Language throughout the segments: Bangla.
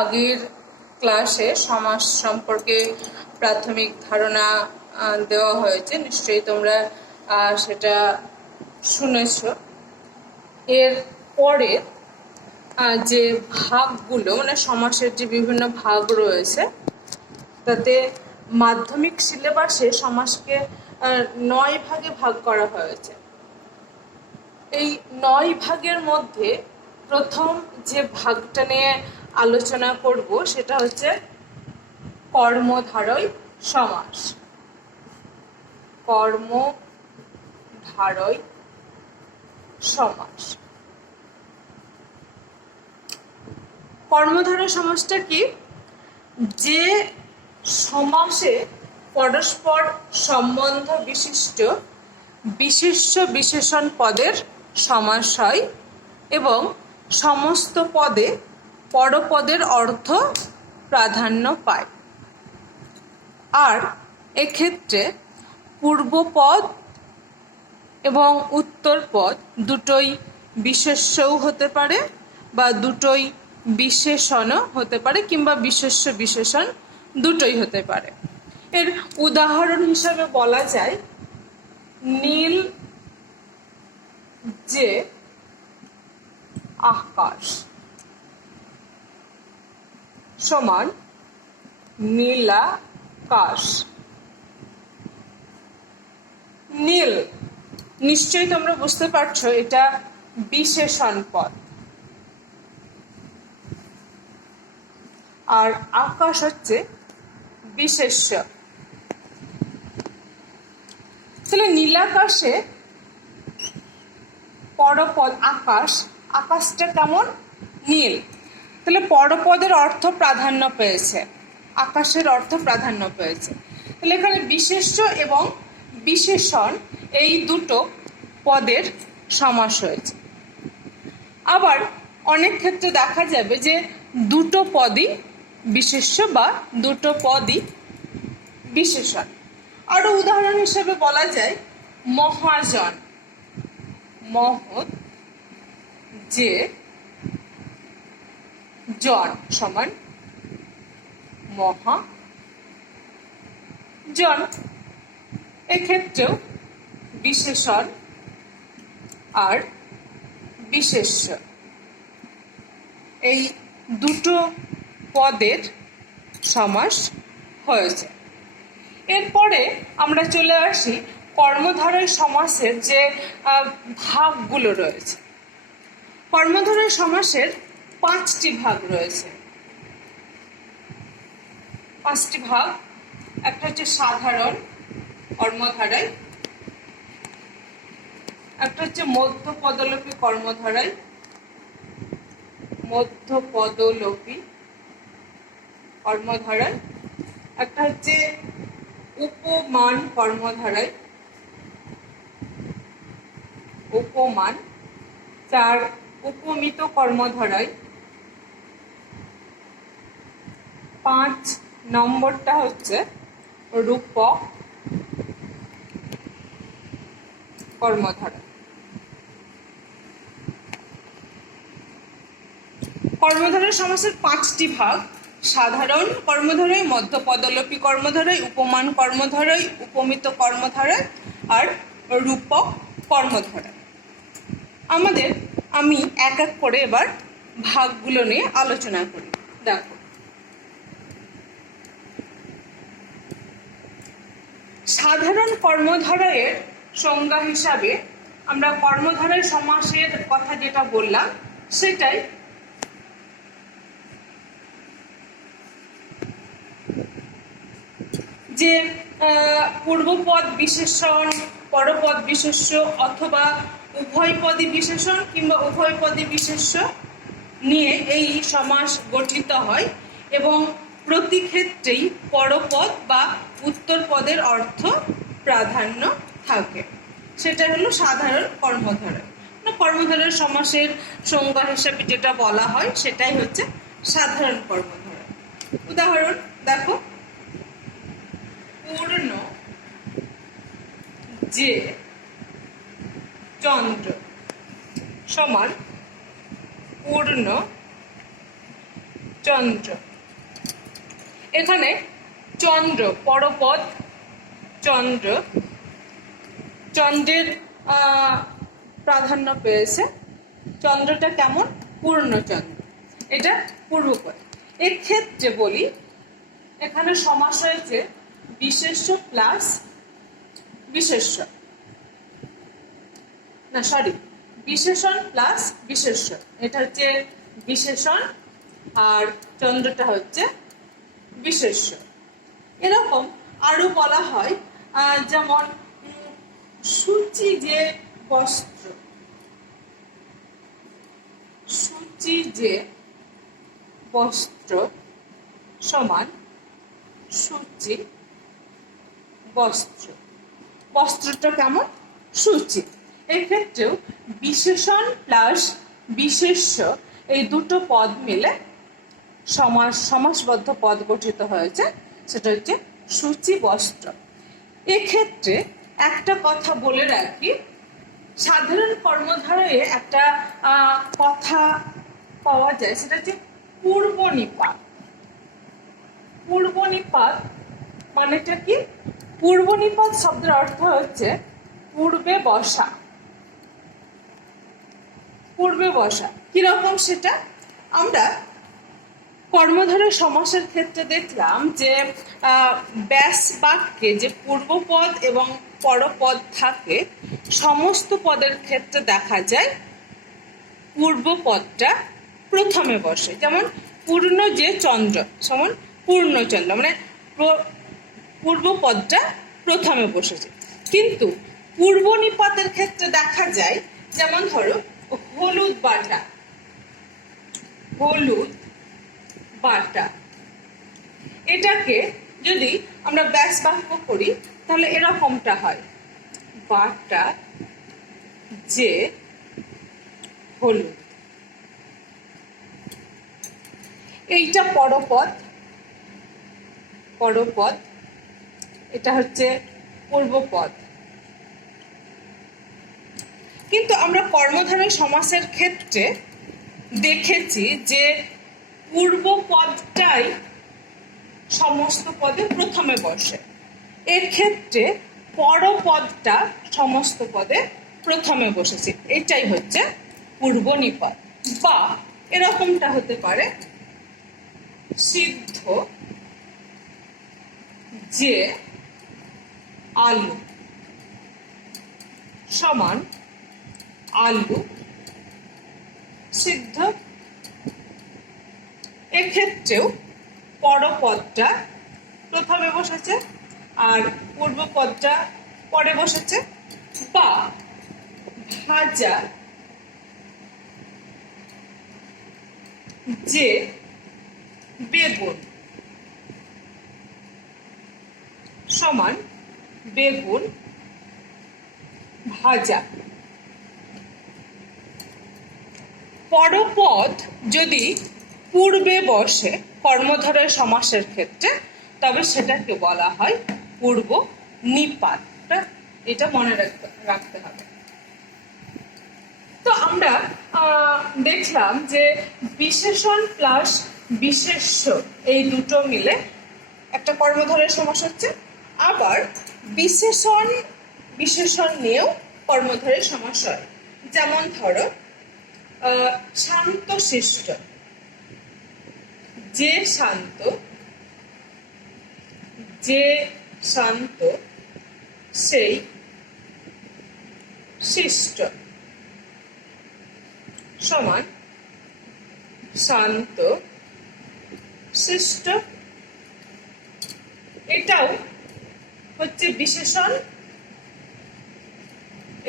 আগের ক্লাসে সমাস সম্পর্কে প্রাথমিক ধারণা দেওয়া হয়েছে, নিশ্চয়ই তোমরা সেটা শুনেছ। এর পরে যে ভাগগুলো মানে সমাসের যে বিভিন্ন ভাগ রয়েছে, তাতে মাধ্যমিক সিলেবাসে সমাসকে 9 ভাগে ভাগ করা হয়েছে। এই 9 ভাগের মধ্যে প্রথম যে ভাগটা নিয়ে আলোচনা করব সেটা হচ্ছে কর্মধারয় সমাস। কর্মধারয় সমাস। কর্মধারয় সমাসটা কি? যে সমাসে পরস্পর সম্বন্ধ বিশিষ্ট বিশেষ্য বিশেষণ পদের সমাস হয় এবং সমস্ত পদে পরপদের অর্থ প্রাধান্য পায়। আর এক্ষেত্রে পূর্বপদ এবং উত্তর পদ দুটোই বিশেষ্যও হতে পারে বা দুটোই বিশেষণও হতে পারে, কিংবা বিশেষ্য বিশেষণ দুটোই হতে পারে। এর উদাহরণ হিসাবে বলা যায় নীল যে আকাশ সমান নীলাকাশ। নীল নিশ্চয়ই তোমরা বুঝতে পারছো এটা বিশেষণ পদ, আর আকাশ হচ্ছে বিশেষ্য। তাহলে নীলাকাশে পরপদ আকাশ, আকাশটা কেমন? নীল। তাহলে পরপদের অর্থ প্রাধান্য পেয়েছে, আকাশের অর্থ প্রাধান্য পেয়েছে। তাহলে এখানে বিশেষ্য এবং বিশেষণ এই দুটো পদের সমাস হয়েছে। আবার অনেক ক্ষেত্রে দেখা যাবে যে দুটো পদই বিশেষ্য বা দুটো পদই বিশেষণ। আরো উদাহরণ হিসেবে বলা যায় মহাজন। মহৎ যে জন সমান মহাজন। এক্ষেত্রেও বিশেষণ আর বিশেষ্য এই দুটো পদের সমাস হয়েছে। এরপরে আমরা চলে আসি কর্মধারয় সমাসের যে ভাগগুলো রয়েছে। কর্মধারয় সমাসের 5টি ভাগ রয়েছে। 5টি ভাগ। একটা হচ্ছে সাধারণ কর্মধারয়, একটা হচ্ছে মধ্যপদলোপী কর্মধারয়, মধ্যপদলোপী কর্মধারয়, একটা হচ্ছে উপমান কর্মধারয়, উপমান, 4 উপমিত কর্মধারয়, 5 নম্বরটা হচ্ছে রূপক কর্মধারয়। কর্মধারয় সমাসের 5টি ভাগ: সাধারণ কর্মধারয়, মধ্যপদলোপী কর্মধারয়, উপমান কর্মধারয়, উপমিত কর্মধারয় আর রূপক কর্মধারয়। আমি এক এক করে এবার ভাগগুলো নিয়ে আলোচনা করি। দেখো, সাধারণ কর্মধারয়ের সংজ্ঞা হিসাবে আমরা কর্মধারয় সমাসের কথা যেটা বললাম সেটাই যে পূর্বপদ বিশেষণ, পরপদ বিশেষ্য অথবা উভয় পদই বিশেষণ কিংবা উভয় পদই বিশেষ্য নিয়ে এই সমাস গঠিত হয় এবং প্রতি ক্ষেত্রেই পরপদ বা উত্তর পদের অর্থ প্রাধান্য থাকে। সেটা হলো সাধারণ কর্মধারয়। কর্মধারয় সমাসের সংজ্ঞা হিসেবে যেটা বলা হয় সেটাই হচ্ছে সাধারণ কর্মধারয়। উদাহরণ দেখো, পূর্ণ যে চন্দ্র সমান পূর্ণ চন্দ্র। এখানে চন্দ্র পরপদ, চন্দ্র, চন্দ্রের প্রাধান্য পেয়েছে। চন্দ্রটা কেমন? পূর্ণচন্দ্র, এটা পূর্বপদ। এক্ষেত্রে বলি এখানে সমাস হয়েছে বিশেষ্য প্লাস বিশেষ্য, না সরি, বিশেষণ প্লাস বিশেষ্য। এটা হচ্ছে বিশেষণ আর চন্দ্রটা হচ্ছে বিশেষ্য। এরকম আরো বলা হয়, যেমন সূচি যে বস্ত্র, সূচি যে বস্ত্র সমান সূচি বস্ত্র। বস্ত্রটা কেমন? সূচি। এক্ষেত্রেও বিশেষণ প্লাস বিশেষ্য এই দুটো পদ মিলে সমাসবদ্ধ পদ গঠিত হয়েছে, সেটা হচ্ছে সূচি বস্ত্র। এক্ষেত্রে একটা কথা বলে রাখি, সাধারণ কর্মধারয়ে একটা কথা পাওয়া যায়, সেটা হচ্ছে পূর্বনিপাত। পূর্বনিপাত মানেটা কি? পূর্বনিপাত শব্দের অর্থ হচ্ছে পূর্বে বসা। পূর্বে বসা কিরকম সেটা আমরা কর্মধারয় সমাসের ক্ষেত্রে দেখলাম যে ব্যাস বাক্যে যে পূর্বপদ এবং পরপদ থাকে, সমস্ত পদের ক্ষেত্রে দেখা যায় পূর্বপদটা প্রথমে বসে। যেমন পূর্ণ যে চন্দ্র সমান পূর্ণচন্দ্র, মানে পূর্বপদটা প্রথমে বসেছে। কিন্তু পূর্বনিপাতের ক্ষেত্রে দেখা যায়, যেমন ধরো হলুদ বাটা, হলুদ বাটা, এটাকে যদি আমরা ব্যাস বাক্য করি তাহলে এরকমটা হয়, বাটা যে হলুদ। এইটা পরপদ, পরপদ, এটা হচ্ছে পূর্বপদ। কিন্তু আমরা কর্মধারয় সমাসের ক্ষেত্রে দেখেছি যে পূর্বপদটাই সমস্ত পদে প্রথমে বসে। এর ক্ষেত্রে পরপদটা সমস্ত পদে প্রথমে বসেছে, এটাই হচ্ছে পূর্বনিপাত। বা এরকমটা হতে পারে, সিদ্ধ যে আলু সমান আলু সিদ্ধ। এক্ষেত্রেও পরপদটা প্রথমে বসেছে আর পূর্বপদটা পরে বসেছে। বা ভাজা যে বেগুন সমান বেগুন ভাজা। পরপদ যদি পূর্বে বসে কর্মধারয় সমাসের ক্ষেত্রে, তবে সেটাকে বলা হয় পূর্ব নিপাত। এটা মনে রাখতে হবে। তো আমরা দেখলাম যে বিশেষণ প্লাস বিশেষ্য এই দুটো মিলে একটা কর্মধারয় সমাস হচ্ছে। আবার বিশেষণ বিশেষণ নিয়েও কর্মধারয় সমাস হয়। যেমন ধরো শান্ত শিষ্ট, যে শান্ত, যে শান্ত সেই শিষ্ট সমান শান্ত শিষ্ট। এটাও হচ্ছে বিশেষণ,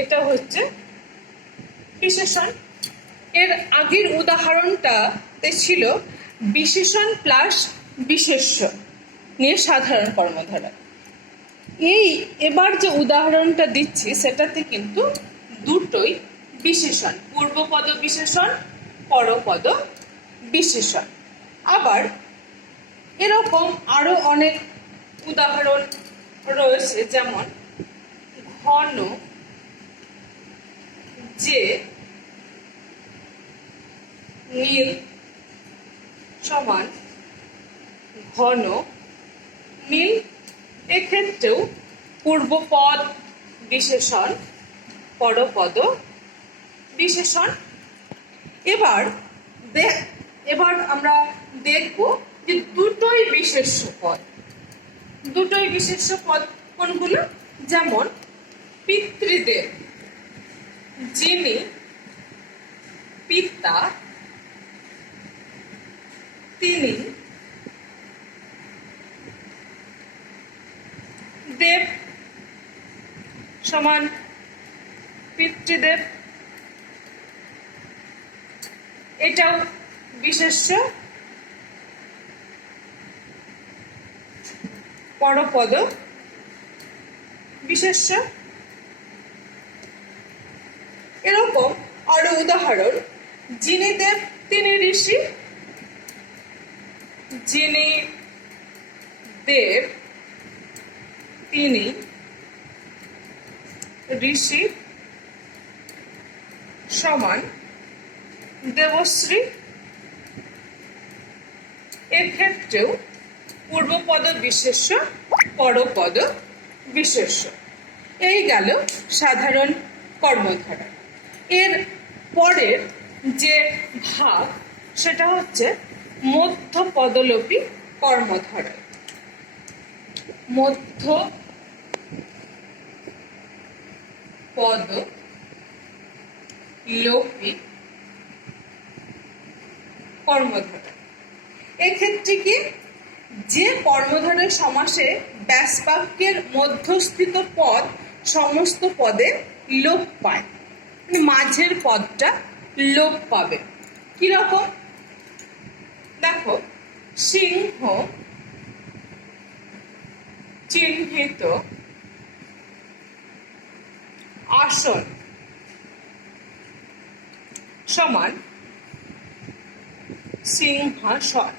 এটা হচ্ছে বিশেষণ। এর আগের উদাহরণটাতে ছিল বিশেষণ প্লাস বিশেষ্য নিয়ে সাধারণ কর্মধারয়। এবার যে উদাহরণটা দিচ্ছি সেটাতে কিন্তু দুটোই বিশেষণ, পূর্বপদ বিশেষণ, পরপদ বিশেষণ। আবার এরকম আরো অনেক উদাহরণ রয়েছে, যেমন ঘন যে নীল সমান ঘন নীল। এক্ষেত্রেও পূর্বপদ বিশেষণ পরপদ বিশেষণ। এবার আমরা দেখব যে দুটোই বিশেষ্য পদ। দুটোই বিশেষ্য পদ কোনগুলো? যেমন পিতৃদেব, যিনি পিতা, তিনি দেব সমান পিতৃদেব। এটাও বিশেষ্য পরপদ বিশেষ্য। এরকম আরো উদাহরণ, যিনি দেব তিনি ঋষি, যিনি দেব তিনি ঋষি সমান দেবশ্রী। এক্ষেত্রেও পূর্বপদ বিশেষ্য পরপদ বিশেষ্য। এই গেল সাধারণ কর্মধারা। এর পরের যে ভাগ সেটা হচ্ছে মধ্য পদলোপী কর্মধারা। মধ্য পদলোপী কর্মধারা। এক্ষেত্রে কি, যে কর্মধারয় সমাসে ব্যাসবাক্যের মধ্যস্থিত পদ সমস্ত পদে লোপ পায়, মাঝের পদটা লোপ পাবে। কিরকম? দেখো, সিংহ চিহ্নিত আসন সমান সিংহাসন।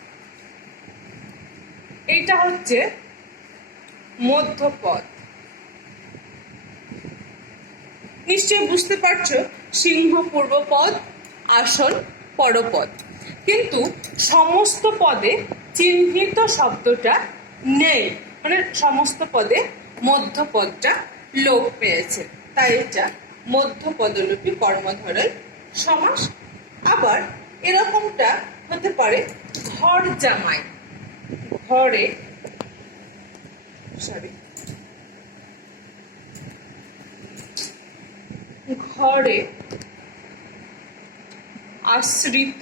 এটা হচ্ছে মধ্যপদ। নিশ্চয়ই বুঝতে পারছো, সিংহ পূর্বপদ, আসন পরপদ। কিন্তু সমস্ত পদে চিহ্নিত শব্দটা নেই, মানে সমস্ত পদে মধ্যপদটা লোপ পেয়েছে, তাই এটা মধ্যপদলোপী কর্মধারয় সমাস। আবার এরকমটা হতে পারে ঘর জামাই, ঘরে ঘরে আশ্রিত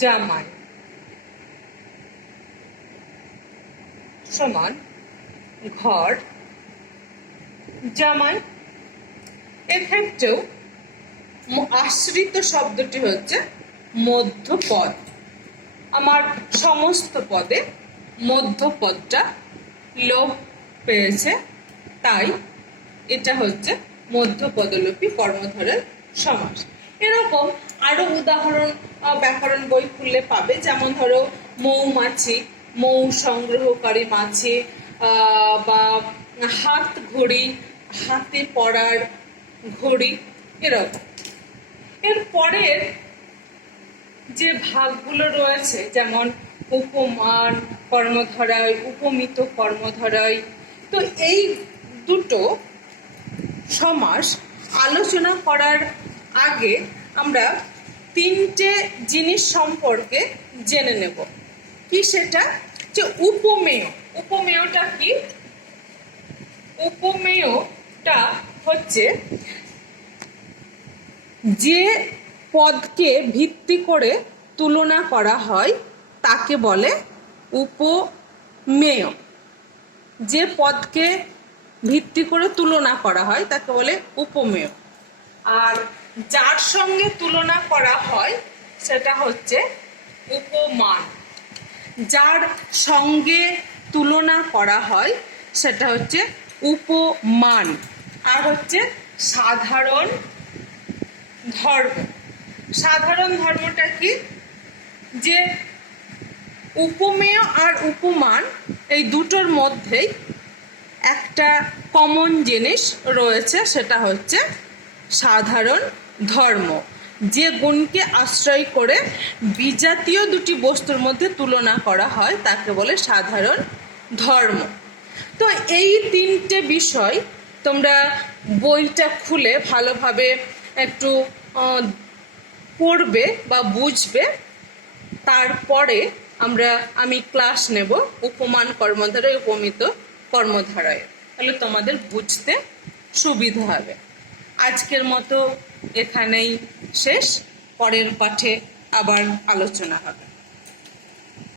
জামাই সমান ঘর জামাই। এক্ষেত্রেও আশ্রিত শব্দটি হচ্ছে মধ্যপদ। আমার সমস্ত পদে মধ্যপদটা লোপ পেয়েছে, তাই এটা হচ্ছে মধ্যপদলোপী কর্মধারয় সমাস। এরকম আরো উদাহরণ ব্যাকরণ বই খুললে পাবে। যেমন ধরো মৌমাছি, মৌ সংগ্রহকারী মাছি, বা হাত ঘড়ি, হাতে পরার ঘড়ি, এরকম। এর পরের যে ভাগগুলো রয়েছে, যেমন উপমান কর্মধারয়, উপমিত কর্মধারয়, তো এই দুটো সমাস আলোচনা করার আগে আমরা তিনটে জিনিস সম্পর্কে জেনে নেব। কি সেটা? যে উপমেয়। উপমেয়টা কি? উপমেয়টা হচ্ছে যে পদকে ভিত্তি করে তুলনা করা হয় তাকে বলে উপমেয়। যে পদকে ভিত্তি করে তুলনা করা হয় তাকে বলে উপমেয়। আর যার সঙ্গে তুলনা করা হয় সেটা হচ্ছে উপমান। যার সঙ্গে তুলনা করা হয় সেটা হচ্ছে উপমান। আর হচ্ছে সাধারণ ধর্ম। সাধারণ ধর্মটা কি? যে উপমেয় আর উপমান এই দুটোর মধ্যেই একটা কমন জিনিস রয়েছে, সেটা হচ্ছে সাধারণ ধর্ম। যে গুণকে আশ্রয় করে বিজাতীয় দুটি বস্তুর মধ্যে তুলনা করা হয় তাকে বলে সাধারণ ধর্ম। তো এই তিনটে বিষয় তোমরা বইটা খুলে ভালোভাবে একটু পড়বে বা বুঝবে। তারপরে আমি ক্লাস নেব উপমান কর্মধারয় উপমিত কর্মধারয়, তাহলে তোমাদের বুঝতে সুবিধা হবে। আজকের মতো এখানেই শেষ, পরের পাঠে আবার আলোচনা হবে।